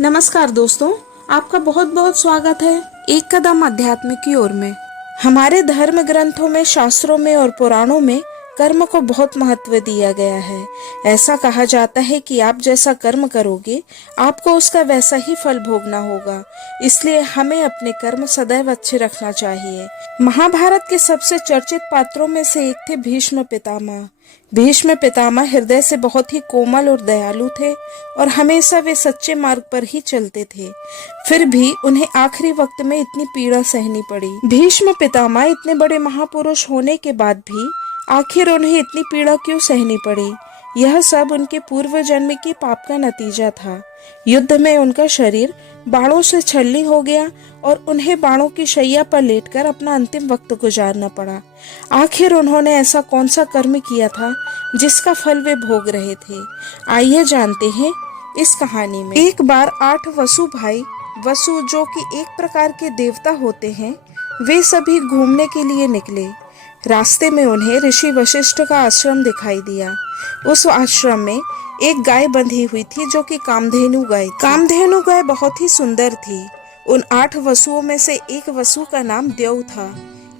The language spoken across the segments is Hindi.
नमस्कार दोस्तों, आपका बहुत बहुत स्वागत है एक कदम अध्यात्म की ओर में। हमारे धर्म ग्रंथों में, शास्त्रों में और पुराणों में कर्म को बहुत महत्व दिया गया है। ऐसा कहा जाता है कि आप जैसा कर्म करोगे आपको उसका वैसा ही फल भोगना होगा। इसलिए हमें अपने कर्म सदैव अच्छे रखना चाहिए। महाभारत के सबसे चर्चित पात्रों में से एक थे भीष्म पितामह। भीष्म पितामह हृदय से बहुत ही कोमल और दयालु थे और हमेशा वे सच्चे मार्ग पर ही चलते थे। फिर भी उन्हें आखिरी वक्त में इतनी पीड़ा सहनी पड़ी। भीष्म पितामह इतने बड़े महापुरुष होने के बाद भी आखिर उन्हें इतनी पीड़ा क्यों सहनी पड़ी? यह सब उनके पूर्व जन्म के पाप का नतीजा था। युद्ध में उनका शरीर बाणों से छलनी हो गया और उन्हें बाणों की शैया पर लेटकर अपना अंतिम वक्त गुजारना पड़ा। आखिर उन्होंने ऐसा कौन सा कर्म किया था जिसका फल वे भोग रहे थे? आइए जानते हैं इस कहानी में। एक बार 8 वसु भाई, वसु जो कि एक प्रकार के देवता होते हैं, वे सभी घूमने के लिए निकले। रास्ते में उन्हें ऋषि वशिष्ठ का आश्रम दिखाई दिया। उस आश्रम में एक गाय बंधी हुई थी जो कि कामधेनु गाय थी। कामधेनु गाय बहुत ही सुंदर थी। उन 8 वसुओं में से एक वसु का नाम देव था।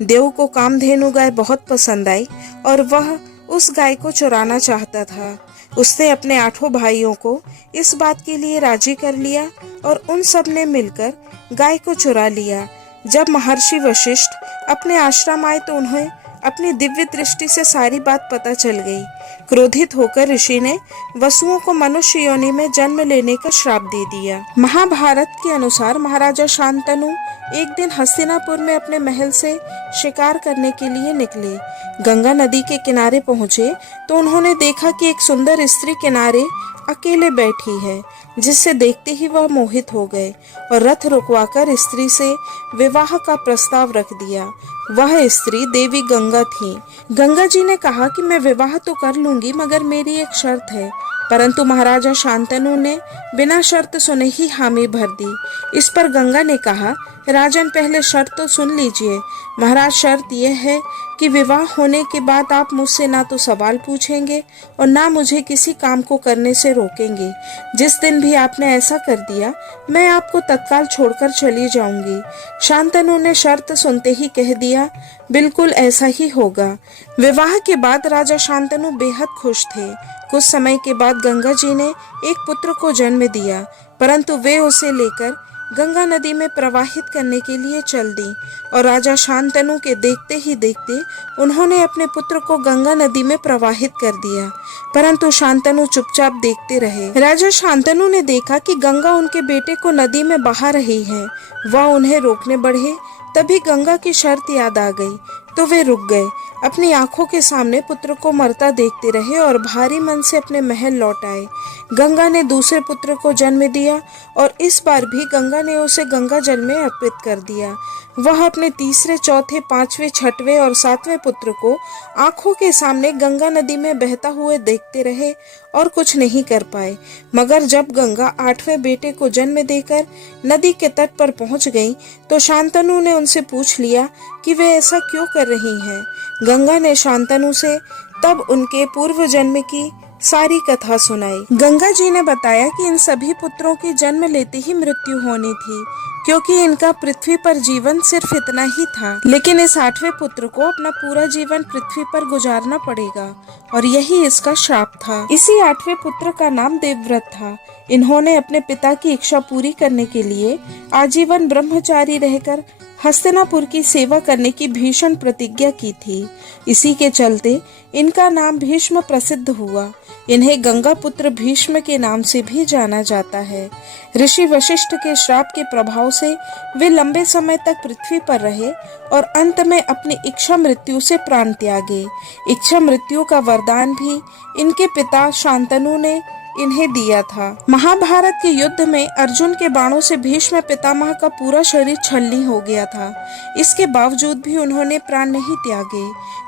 देव को कामधेनु गाय बहुत पसंद आई और वह उस गाय को चुराना चाहता था। उसने अपने 8 भाइयों को इस बात के लिए राजी कर लिया और उन सब ने मिलकर गाय को चुरा लिया। जब महर्षि वशिष्ठ अपने आश्रम आए तो उन्हें अपनी दिव्य दृष्टि से सारी बात पता चल गई। क्रोधित होकर ऋषि ने वसुओं को मनुष्य योनि में जन्म लेने का श्राप दे दिया। महाभारत के अनुसार महाराजा शांतनु एक दिन हस्तिनापुर में अपने महल से शिकार करने के लिए निकले। गंगा नदी के किनारे पहुंचे तो उन्होंने देखा कि एक सुंदर स्त्री किनारे अकेले बैठी है, जिससे देखते ही वह मोहित हो गए और रथ रुकवाकर स्त्री से विवाह का प्रस्ताव रख दिया। वह स्त्री देवी गंगा थी। गंगा जी ने कहा कि मैं विवाह तो कर लूंगी, मगर मेरी एक शर्त है। परंतु महाराजा शांतनु ने बिना शर्त सुने ही हामी भर दी। इस पर गंगा ने कहा, राजन पहले शर्त तो सुन लीजिए। महाराज, शर्त यह है कि विवाह होने के बाद आप मुझसे ना तो सवाल पूछेंगे और ना मुझे किसी काम को करने से रोकेंगे। जिस दिन भी आपने ऐसा कर दिया मैं आपको तत्काल छोड़कर चली जाऊंगी। शांतनु ने शर्त सुनते ही कह दिया, बिल्कुल ऐसा ही होगा। विवाह के बाद राजा शांतनु बेहद खुश थे। कुछ समय के बाद गंगा जी ने एक पुत्र को जन्म दिया, परंतु वे उसे लेकर गंगा नदी में प्रवाहित करने के लिए चल दी और राजा शांतनु के देखते ही देखते उन्होंने अपने पुत्र को गंगा नदी में प्रवाहित कर दिया। परंतु शांतनु चुपचाप देखते रहे। राजा शांतनु ने देखा कि गंगा उनके बेटे को नदी में बहा रही है। वह उन्हें रोकने बढ़े, तभी गंगा की शर्त याद आ गई तो वे रुक गए। अपनी आंखों के सामने पुत्र को मरता देखते रहे और भारी मन से अपने महल लौट आए। गंगा ने दूसरे पुत्र को जन्म दिया और इस बार भी गंगा ने उसे गंगा जल में अर्पित कर दिया। वह अपने तीसरे, चौथे, 5वें, 6वें और 7वें पुत्र को आंखों के सामने गंगा नदी में बहता हुए देखते रहे और कुछ नहीं कर पाए। मगर जब गंगा 8वें बेटे को जन्म देकर नदी के तट पर पहुंच गई तो शांतनु ने उनसे पूछ लिया कि वे ऐसा क्यों कर रही हैं। गंगा ने शांतनु से तब उनके पूर्व जन्म की सारी कथा सुनाई। गंगा जी ने बताया कि इन सभी पुत्रों की जन्म लेते ही मृत्यु होनी थी, क्योंकि इनका पृथ्वी पर जीवन सिर्फ इतना ही था। लेकिन इस 8वें पुत्र को अपना पूरा जीवन पृथ्वी पर गुजारना पड़ेगा और यही इसका श्राप था। इसी 8वें पुत्र का नाम देवव्रत था। इन्होंने अपने पिता की इच्छा पूरी करने के लिए आजीवन ब्रह्मचारी रहकर हस्तिनापुर की सेवा करने की भीषण प्रतिज्ञा की थी। इसी के चलते इनका नाम भीष्म प्रसिद्ध हुआ। इन्हें गंगा पुत्र भीष्म के नाम से भी जाना जाता है। ऋषि वशिष्ठ के श्राप के प्रभाव से वे लंबे समय तक पृथ्वी पर रहे और अंत में अपनी इच्छा मृत्यु से प्राण त्यागे। इच्छा मृत्यु का वरदान भी इनके पिता शांतनु ने इन्हें दिया था। महाभारत के युद्ध में अर्जुन के बाणों से भीष्म पितामह का पूरा शरीर छलनी हो गया था। इसके बावजूद भी उन्होंने प्राण नहीं त्यागे,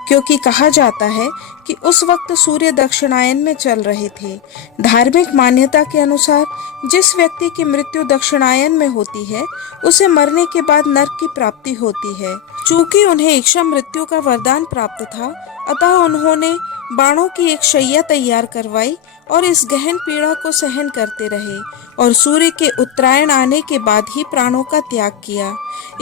क्योंकि कहा जाता है कि उस वक्त सूर्य दक्षिणायन में चल रहे थे। धार्मिक मान्यता के अनुसार जिस व्यक्ति की मृत्यु दक्षिणायन में होती है उसे मरने के बाद नरक की प्राप्ति होती है। चूंकि उन्हें इच्छा मृत्यु का वरदान प्राप्त था, अतः उन्होंने बाणों की एक शैया तैयार करवाई और इस गहन पीड़ा को सहन करते रहे और सूर्य के उत्तरायण आने के बाद ही प्राणों का त्याग किया।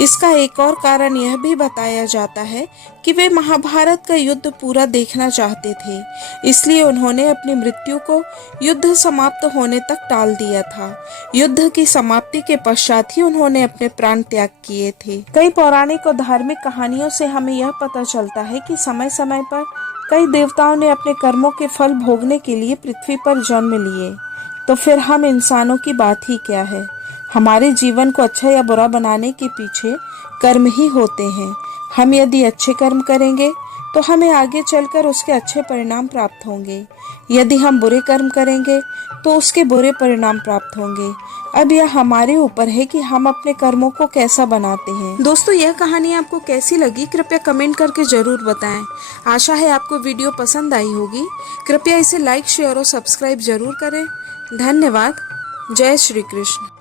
इसका एक और कारण यह भी बताया जाता है कि वे महाभारत का युद्ध पूरा देखना चाहते थे, इसलिए उन्होंने अपनी मृत्यु को युद्ध समाप्त होने तक टाल दिया था। युद्ध की समाप्ति के पश्चात ही उन्होंने अपने प्राण त्याग किए थे। कई पौराणिक और धार्मिक कहानियों से हमें यह पता चलता है कि समय समय पर कई देवताओं ने अपने कर्मों के फल भोगने के लिए पृथ्वी पर जन्म लिए। तो फिर हम इंसानों की बात ही क्या है। हमारे जीवन को अच्छा या बुरा बनाने के पीछे कर्म ही होते हैं। हम यदि अच्छे कर्म करेंगे तो हमें आगे चलकर उसके अच्छे परिणाम प्राप्त होंगे। यदि हम बुरे कर्म करेंगे तो उसके बुरे परिणाम प्राप्त होंगे। अब यह हमारे ऊपर है कि हम अपने कर्मों को कैसा बनाते हैं। दोस्तों, यह कहानी आपको कैसी लगी कृपया कमेंट करके जरूर बताएं। आशा है आपको वीडियो पसंद आई होगी। कृपया इसे लाइक, शेयर और सब्सक्राइब जरूर करें। धन्यवाद। जय श्री कृष्ण।